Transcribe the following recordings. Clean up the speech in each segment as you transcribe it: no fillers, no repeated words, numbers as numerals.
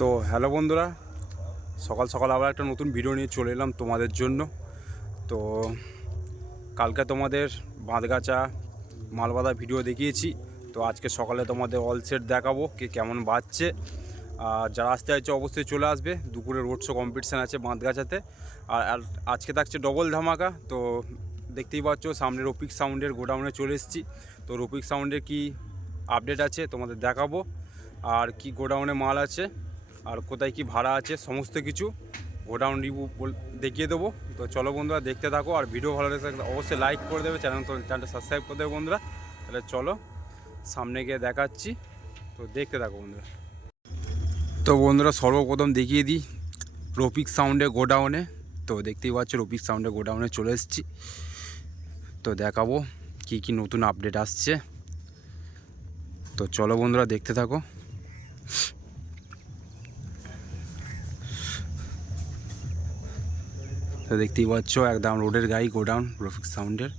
তো হ্যালো বন্ধুরা, সকাল সকাল আবার একটা নতুন ভিডিও নিয়ে চলে এলাম তোমাদের জন্য। তো কালকে তোমাদের বাঁধগাছা মালবাধা ভিডিও দেখিয়েছি। তো আজকে সকালে তোমাদের অল সেট দেখাবো কে কেমন বাজছে। আর যারা আসতে চাইছে অবশ্যই চলে আসবে। দুপুরে রোড শো কম্পিটিশান আছে বাঁধগাছাতে। আর আজকে থাকছে ডবল ধামাকা। তো দেখতেই পাচ্ছ সামনে রফিক সাউন্ডের গোডাউনে চলে এসেছি। তো রফিক সাউন্ডের কি আপডেট আছে তোমাদের দেখাবো, আর কি গোডাউনে মাল আছে, আর কোথায় কি ভাড়া আছে, সমস্ত কিছু গোডাউন রিভিউ দেখিয়ে দেবো। তো চলো বন্ধুরা দেখতে থাকো, আর ভিডিও ভালো লাগলে অবশ্যই লাইক করে দেবে, চ্যানেলটা সাবস্ক্রাইব করে দেবে বন্ধুরা। তাহলে চলো সামনে গিয়ে দেখাচ্ছি, তো দেখতে থাকো বন্ধুরা। তো বন্ধুরা সর্বপ্রথম দেখিয়ে দিই রফিক সাউন্ডের গোডাউনে। তো দেখতেই পাচ্ছ রফিক সাউন্ডের গোডাউনে চলে এসেছি। তো দেখাবো কি কি নতুন আপডেট আসছে। তো চলো বন্ধুরা দেখতে থাকো। তো দেখতেই পাচ্ছ একদম রোডের গায়ে গোডাউন রফিক সাউন্ডের।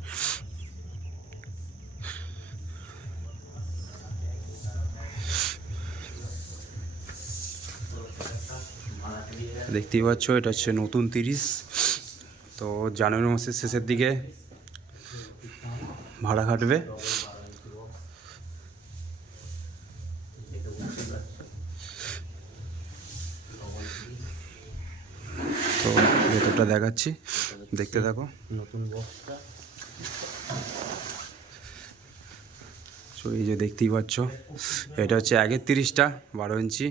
দেখতেই পাচ্ছ এটা হচ্ছে নতুন 30। তো জানুয়ারি মাসের শেষের দিকে ভাড়া খাটবে। তো ভেতরটা দেখাচ্ছি, দেখতে থাকো। নতুন বক্সটা এই যে দেখতেই পাচ্ছ এটা হচ্ছে আগের 30টা 12 ইঞ্চি।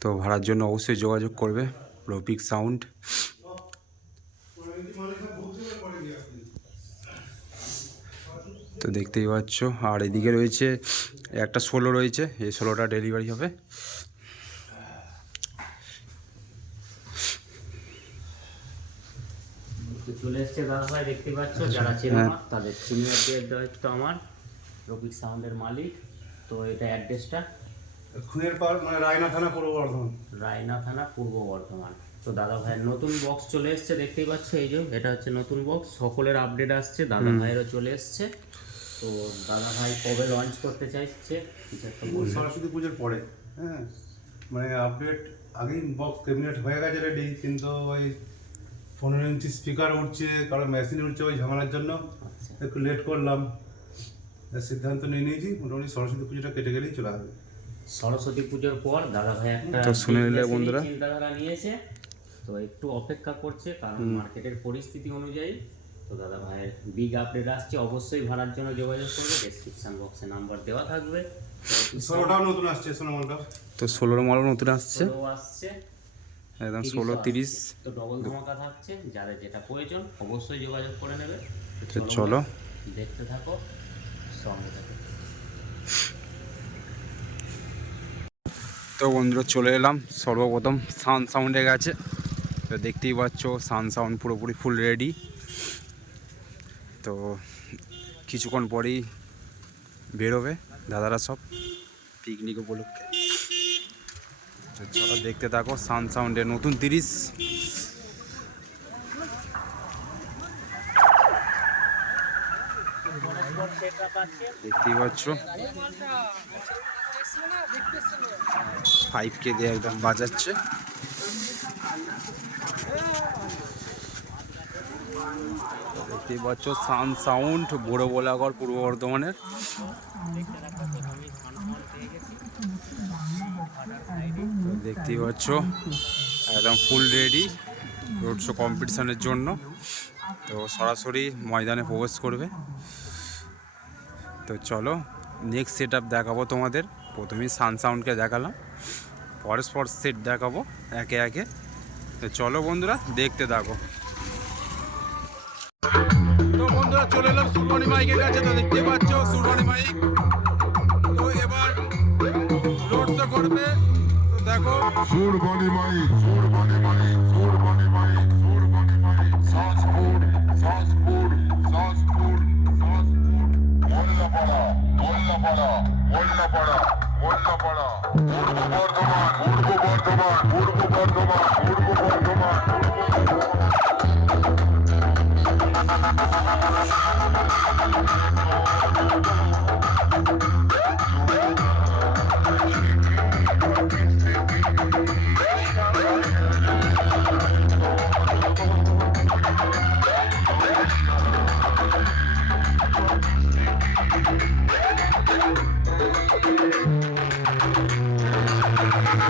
তো ভাড়ার জন্য অবশ্যই যোগাযোগ করবে রফিক সাউন্ড। তো দেখতেই পাচ্ছ, আর এদিকে রয়েছে একটা 16 রয়েছে, এই 16টা ডেলিভারি হবে। চলে এসছে দাদা ভাই, দেখতে পাচ্ছ। যারা চেনো না তাদের সিনিয়র দায়িত্ব আমার, রফিক সাউন্ডের মালিক। তো এটা অ্যাড্রেসটা খুনের পাড়, মানে রায়না থানা, পূর্ব বর্ধমান। রায়না থানা, পূর্ব বর্ধমান। তো দাদা ভাইয়ের নতুন বক্স চলে এসছে, দেখতেই পাচ্ছ। এই যে এটা হচ্ছে নতুন বক্স, সকলের আপডেট আসছে, দাদা ভাইয়েরও চলে এসছে। তো দাদা ভাই কবে লঞ্চ করতে চাইছে কিছু একটা বলুন। সরস্বতী পুজোর পরে, হ্যাঁ, মানে আপডেট আগেই বক্স ক্যাবিনেট হয়ে গেছে রেডি, কিন্তু ওই 15 ইঞ্চি স্পিকার উঠছে, কারো মেশিন উঠছে, ওই ঝামেলার জন্য একটু লেট করলাম। সিদ্ধান্ত নিয়ে নিয়েছি মোটামুটি সরস্বতী পুজোটা কেটে গেলেই চলে আসবে। সরস্বতী পুজোর পর দাদা ভাই একটা তো শুনে নিলে বন্ধুরা, চিন্তাধারা নিয়েছে। তো একটু অপেক্ষা করছে, কারণ মার্কেটের পরিস্থিতি অনুযায়ী। তো দাদা ভাইয়ের বিগ আপডেট আসছে, অবশ্যই ভাড়ার জন্য যোগাযোগ করবে। ডেসক্রিপশন বক্সে নাম্বার দেওয়া থাকবে। 16টাও নতুন আসছে, সোনামলটা। তো 16 মালও নতুন আসছে, আসছে একদম 16 30। তো ডবল ধামাকা থাকছে, যাদের যেটা প্রয়োজন অবশ্যই যোগাযোগ করে নেবে। তো চলো দেখতে থাকো, সঙ্গে থাকো। তো বন্ধুরা চলে এলাম সর্বপ্রথম সাউন্ডে গেছে। তো দেখতেই পাচ্ছ সাউন্ড পুরোপুরি ফুল রেডি। তো কিছুক্ষণ পরেই বেরোবে দাদারা সব পিকনিক উপলক্ষে। তো চলো দেখতে থাকো সাউন্ডের নতুন 30। দেখতেই পাচ্ছ 5K দিয়ে একদম বাজাচ্ছে। দেখতেই পাচ্ছ সাউন্ড বড় বোলাগড় পূর্ব বর্ধমানের। দেখতেই পাচ্ছ একদম ফুল রেডি রোড শো কম্পিটিশানের জন্য। তো সরাসরি ময়দানে প্রবেশ করবে। তো চলো নেক্সট সেট আপ দেখাবো তোমাদের। প্রথমেই সাউন্ডকে দেখালাম, পরস্পর সেট দেখাবো একে একে। তো চলো বন্ধুরা দেখতে থাকো। তো বন্ধুরা চলে এলাম সুরবানি মাইকের কাছে। তো দেখতে পাচ্ছ সুরবানি মাইক তো এবার রোড শো করবে। তো দেখো Surbani mic, Surbani mic, Surbani mic, Surbani mic, সাজপুর, সাজপুর, সাজপুর, সাজপুর, Mollapara, Mollapara, Mollapara, Mollapara, পূর্ব বর্ধমান, পূর্ব বর্ধমান, পূর্ব বর্ধমান, পূর্ব বর্ধমান, পূর্ব বর্ধমান। তো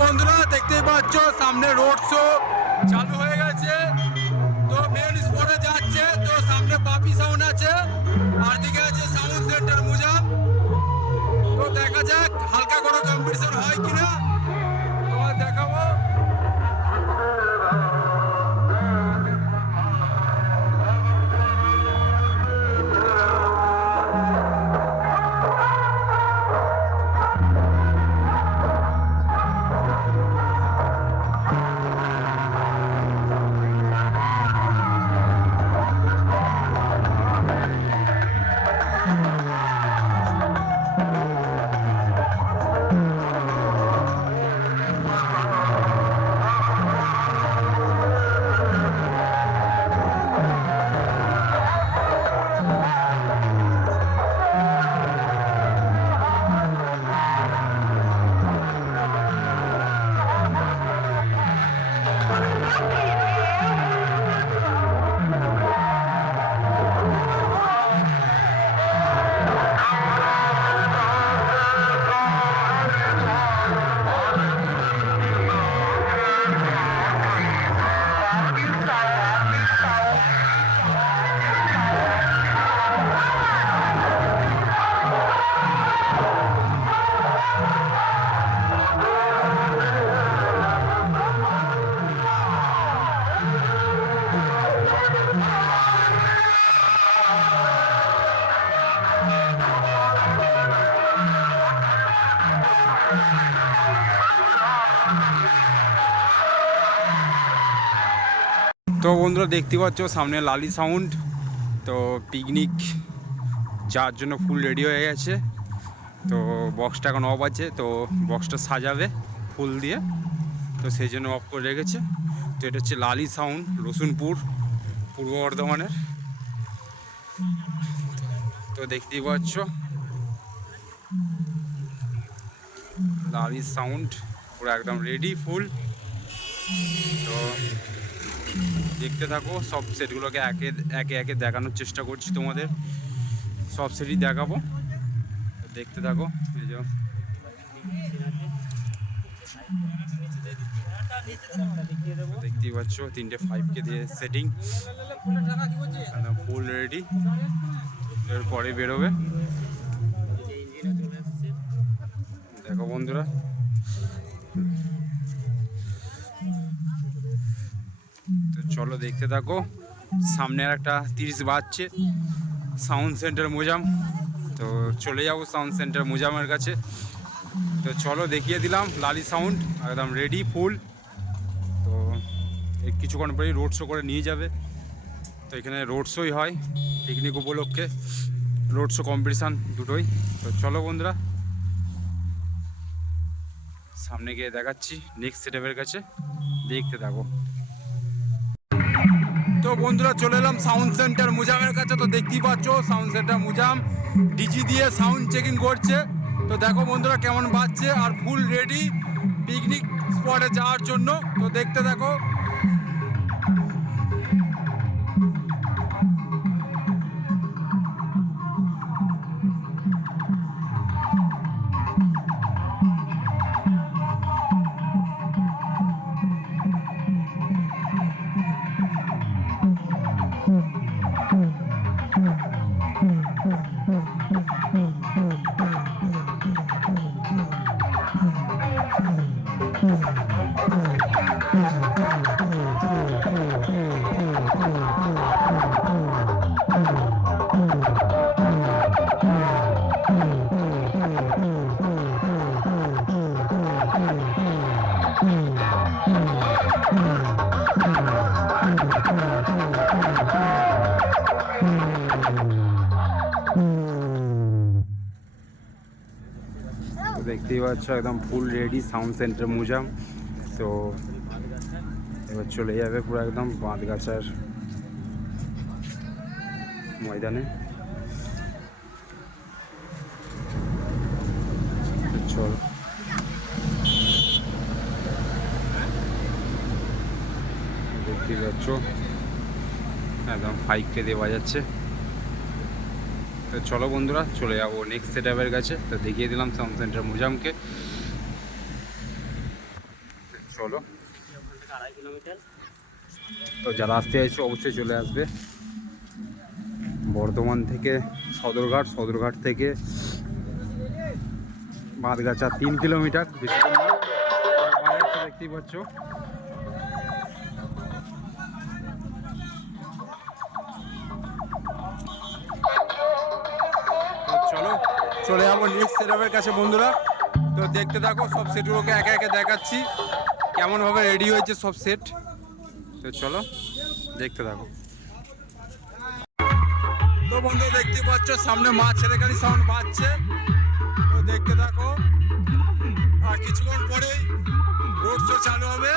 বন্ধুরা দেখতেই পাচ্ছ সামনে রোড শো চালু হয়ে গেছে। তো মেন স্পটে যাচ্ছে। তো সামনে পাপি সাউন্ড আছে, আর দিকে আছে সাউন্ড সেন্টার মুজাম। তো দেখা যাক হালকা কোনো কম্পিটিশন হয় কিনা, তোমার দেখাবো। তো বন্ধুরা দেখতে পাচ্ছ সামনে লালি সাউন্ড। তো পিকনিক যাওয়ার জন্য ফুল রেডি হয়ে গেছে। তো বক্সটা এখন অফ আছে, তো বক্সটা সাজাবে ফুল দিয়ে, তো সেই জন্য অফ করে রেখেছে। তো এটা হচ্ছে লালি সাউন্ড, রসুনপুর, পূর্ব বর্ধমানের। তো দেখতেই পাচ্ছ লালি সাউন্ড পুরো একদম রেডি ফুল। তো দেখতে থাকো, সব সেটগুলোকে একে একে দেখানোর চেষ্টা করছি তোমাদের, সব সেটই দেখাবো, দেখতে থাকো। এই যে দেখতেই পাচ্ছ 3টে 5K দিয়ে সেটিং, ফুল রেডি, এরপরে বেরোবে। দেখো বন্ধুরা, তো চলো দেখতে থাকো। সামনে আর একটা 30 বাজছে, সাউন্ড সেন্টার মুজাম। তো চলে যাবো সাউন্ড সেন্টার মুজামের কাছে। তো চলো দেখিয়ে দিলাম লালি সাউন্ড একদম রেডি ফুল। তো এই কিছুক্ষণ পরেই রোড শো করে নিয়ে যাবে। তো এখানে রোড শোই হয় পিকনিক উপলক্ষে, রোড শো কম্পিটিশান দুটোই। তো চলো বন্ধুরা, সামনে গিয়ে দেখাচ্ছি নেক্সট সেটআপের কাছে, দেখতে থাকো। তো বন্ধুরা চলে এলাম সাউন্ড সেন্টার মুজামের কাছে। তো দেখতেই পাচ্ছ সাউন্ড সেন্টার মুজাম ডিজি দিয়ে সাউন্ড চেকিং করছে। তো দেখো বন্ধুরা কেমন বাজছে, আর ফুল রেডি পিকনিক স্পটে যাওয়ার জন্য। তো দেখতে থাকো। তো দেখতেই পাচ্ছ একদম ফুল রেডি সাউন্ড সেন্টার মুজাম। তো এবার চলে যাবে পুরো একদম বাঁধগাছার ময়দানে। চল দেখতেই পাচ্ছ একদম 5K দিয়ে বাজাচ্ছে। তো চলো বন্ধুরা চলে যাবো নেক্সট সেটআপের কাছে। তো দেখিয়ে দিলাম সাউন্ড সেন্টার মুজামকে। চলো, 2.5 কিলোমিটার। তো যারা আসতে চাইছো অবশ্যই চলে আসবে বর্ধমান থেকে সদরঘাট, সদরঘাট থেকে বাঁধগাছা 3 কিলোমিটার, বেশি দেখতেই পাচ্ছ। চলো চলে যাবো নেক্সট সেটআপের কাছে বন্ধুরা। তো দেখতে থাকো, সব সেটগুলোকে একে একে দেখাচ্ছি কেমনভাবে রেডি হয়েছে সব সেট। তো চলো দেখতে থাকো। তো বন্ধু দেখতে পাচ্ছ সামনে মা ছেলে গাড়ি সাউন্ড বাজছে। তো দেখতে থাকো, আর কিছুক্ষণ পরেই রোড শো চালু হবে।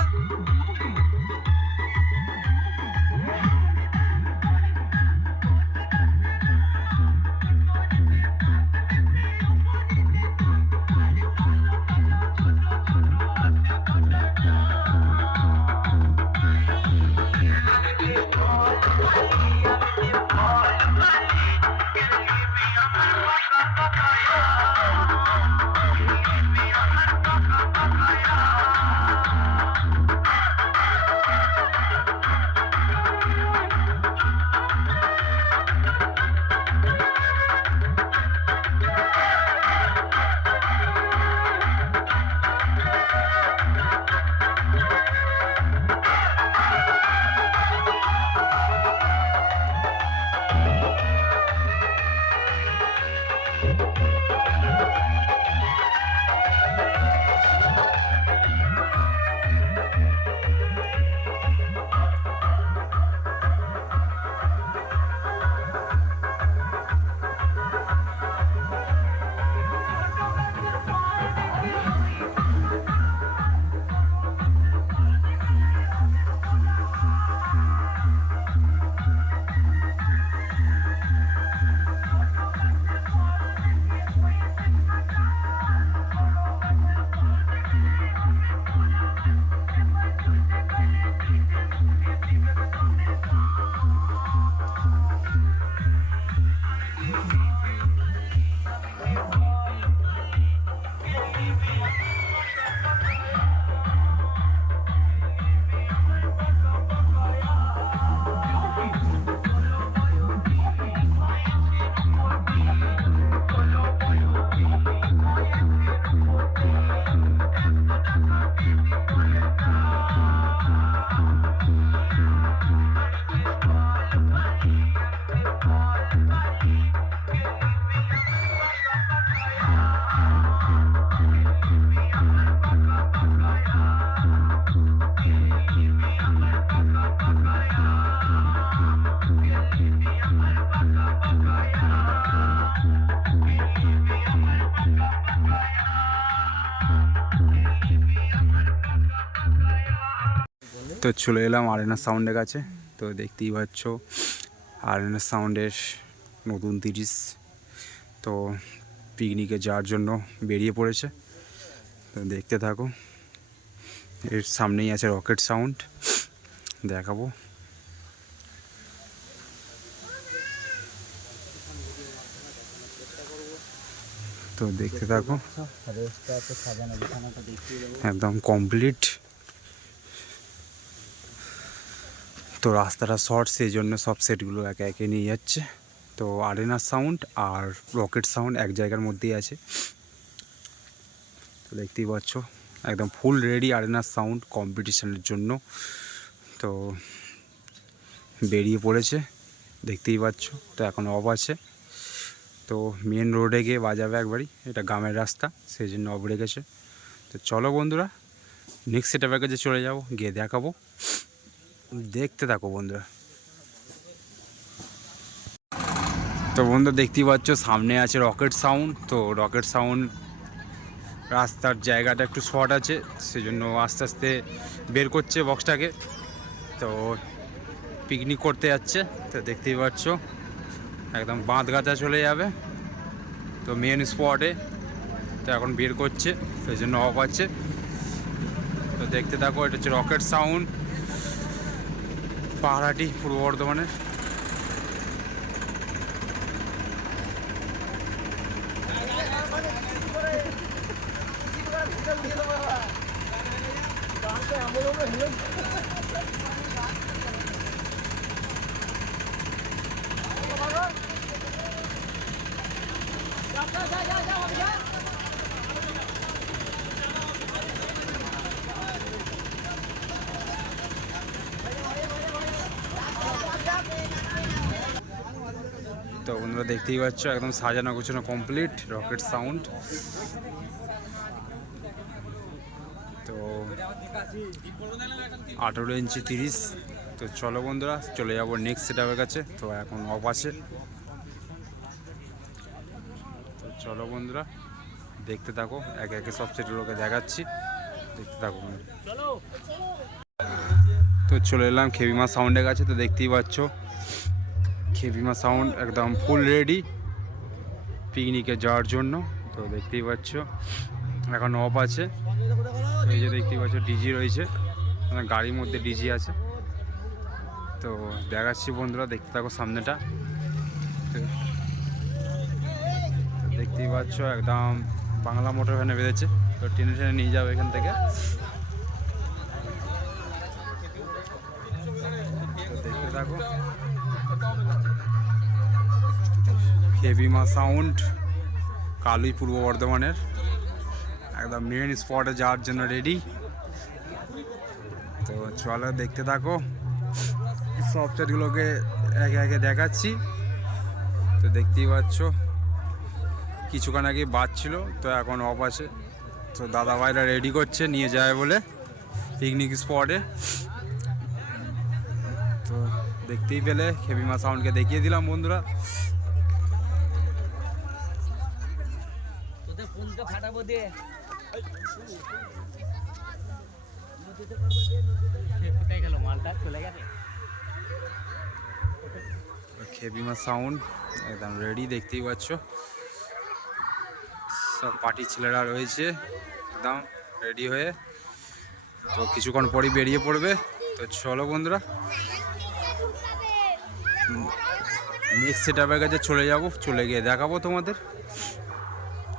তো চলে এলাম আরেনা সাউন্ডের কাছে। তো দেখতেই পাচ্ছ আরেনা সাউন্ডের নতুন 30 তো পিকনিকে যাওয়ার জন্য বেরিয়ে পড়েছে। তো দেখতে থাকো, এর সামনেই আছে রকেট সাউন্ড, দেখাবো। তো দেখতে থাকো, একদম কমপ্লিট। তো রাস্তাটা শর্ট, সেই জন্য সব সেটগুলো একে একে নিয়ে যাচ্ছে। তো আরেনা সাউন্ড আর রকেট সাউন্ড এক জায়গার মধ্যেই আছে। তো দেখতেই পাচ্ছ একদম ফুল রেডি আরেনা সাউন্ড কম্পিটিশনের জন্য। তো বেরিয়ে পড়েছে, দেখতেই পাচ্ছ। তো এখন অফ আছে, তো মেন রোডে গিয়ে বাজাবে একবারই, এটা গ্রামের রাস্তা, সেই জন্য অফ রেখেছে। তো চলো বন্ধুরা, নেক্সট সেটআপের কাছে চলে যাবো, গিয়ে দেখাবো, দেখতে থাকো বন্ধুরা। তো বন্ধুরা দেখতেই পাচ্ছ সামনে আছে রকেট সাউন্ড। তো রকেট সাউন্ড রাস্তার জায়গাটা একটু শর্ট আছে, সেজন্য আস্তে আস্তে বের করছে বক্সটাকে। তো পিকনিক করতে যাচ্ছে, তো দেখতেই পাচ্ছ একদম বাঁধগাছা চলে যাবে তো মেন স্পটে। তো এখন বের করছে, সেই জন্য অফ আছে। তো দেখতে থাকো, এটা হচ্ছে রকেট সাউন্ড, পাহাড়াটি, পূর্ব বর্ধমানের। তো বন্ধুরা দেখতেই পাচ্ছ একদম সাজানো গোছানো কমপ্লিট রকেট সাউন্ড। তো 18 ইঞ্চি 30। তো চলো বন্ধুরা চলে যাবো নেক্সট সেটআপের কাছে। তো এখন অফ আছে, তো চলো বন্ধুরা দেখতে থাকো, একে একে সব সেটগুলোকে দেখাচ্ছি, দেখতে থাকো বন্ধুরা। তো চলে এলাম খেবিমা সাউন্ডের কাছে। তো দেখতেই পাচ্ছ খেবিমা সাউন্ড একদম ফুল রেডি পিকনিকে যাওয়ার জন্য। তো দেখতেই পাচ্ছ এখন অফ আছে, এই যে দেখতেই পাচ্ছ ডিজি রয়েছে, গাড়ির মধ্যে ডিজি আছে। তো দেখাচ্ছি বন্ধুরা, দেখতে থাকো সামনেটা। তো দেখতেই পাচ্ছ একদম বাংলা মোটর ভ্যানে বেঁধেছে, তো টেনে টেনে নিয়ে যাবে এখান থেকে। তো দেখতে থাকো খেবিমা সাউন্ড, কালুই, পূর্ব বর্ধমানের, একদম মেন স্পটে যাওয়ার জন্য রেডি। তো চলো দেখতে থাকো, সব সেটগুলোকে একে একে দেখাচ্ছি। তো দেখতেই পাচ্ছ কিছুক্ষণ আগে বাজছিল, তো এখন অফ আছে। তো দাদা ভাইরা রেডি করছে নিয়ে যায় বলে পিকনিক স্পটে। তো দেখতেই পেলে খেবিমা সাউন্ডকে দেখিয়ে দিলাম বন্ধুরা। খেবিমা সাউন্ড একদম রেডি, দেখতেই পাচ্ছ সব পার্টি ছেলেরা রয়েছে একদম রেডি হয়ে। তো কিছুক্ষণ পরই বেরিয়ে পড়বে। তো চলো বন্ধুরা নেক্সট সেটআপের কাছে চলে যাব, চলে গিয়ে দেখাবো তোমাদের।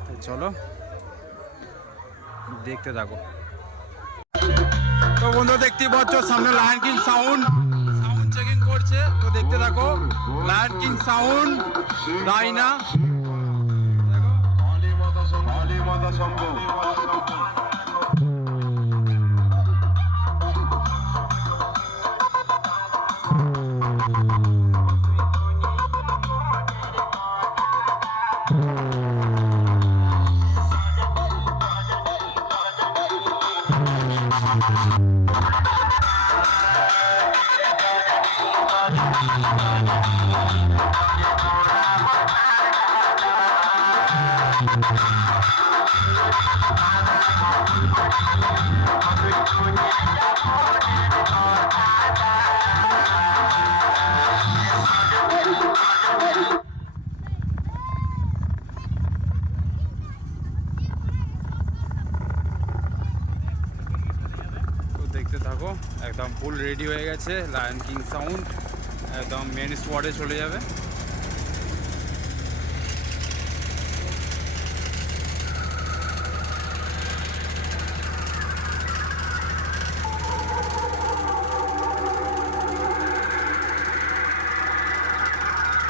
তো চলো দেখতে থাকো। তো বন্ধুরা দেখতেই পাচ্ছ সামনে লায়ন কিং সাউন্ড চেকিং করছে। তো দেখতে থাকো লায়ন কিং সাউন্ড, রাইনা। দেখতে থাকো, একদম ফুল রেডি হয়ে গেছে লায়ন কিং সাউন্ড, একদম মেন স্পটে চলে যাবে।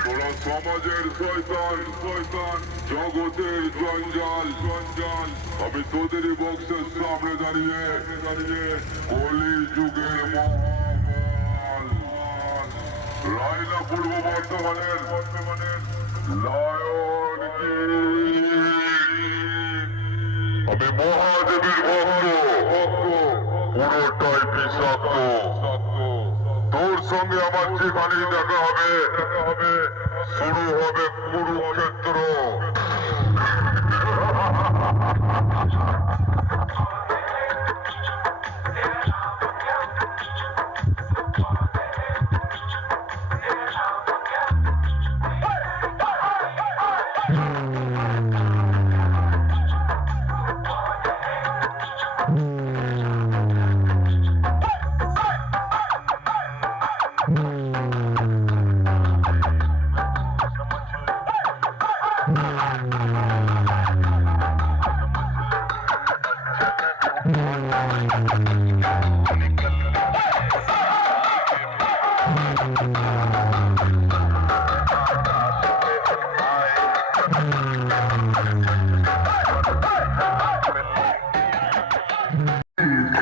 তোরা সমাজের শয়তান শয়তান, জগতের জঞ্জাল জঞ্জাল, আমি তোদেরই বক্সের সামনে দাঁড়িয়ে দাঁড়িয়ে কলি যুগের মহামাল রায়না পূর্ব বর্ধমানের লায়ন কিং। আমি মহাদেবীর ভক্ত, পুরোটাই বিষাক্ত। তোর সঙ্গে আমার যেখানেই দেখা হবে শুরু হবে কুরুক্ষেত্র।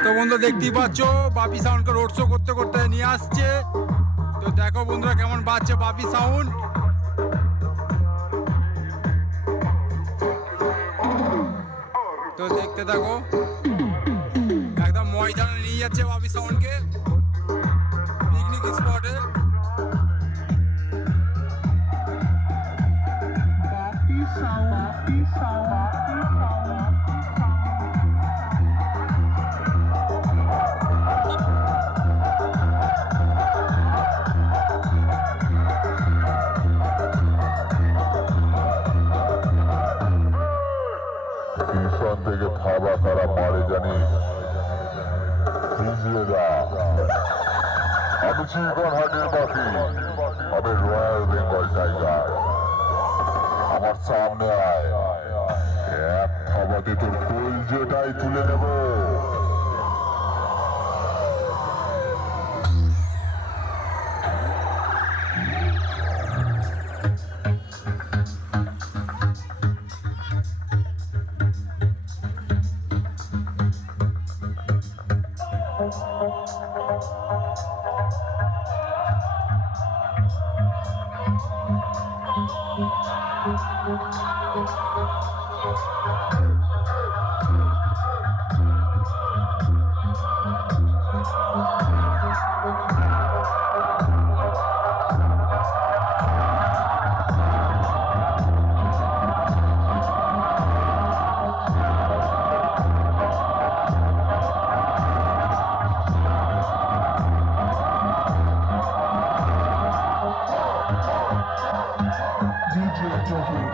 তো বন্ধু দেখতেই পাচ্ছ বাপি সাউন্ডকে রোড শো করতে করতে নিয়ে আসছে। তো দেখো বন্ধুরা কেমন বাজছে বাপি সাউন্ড। তো দেখতে থাকো, একদম ময়দানে নিয়ে যাচ্ছে বাপি সাউন্ডকে পিকনিক স্পটে। পিছন থেকে থাবা তারা মারে জানিস, ভিজিয়ে দা। আমি চিকনহাটির বাসী, আমি রয়্যাল বেঙ্গল টাইগার। আমার সামনে আয়, এক থাবাতে তোর কলজেটাই তুলে নেব। DJ Jockey.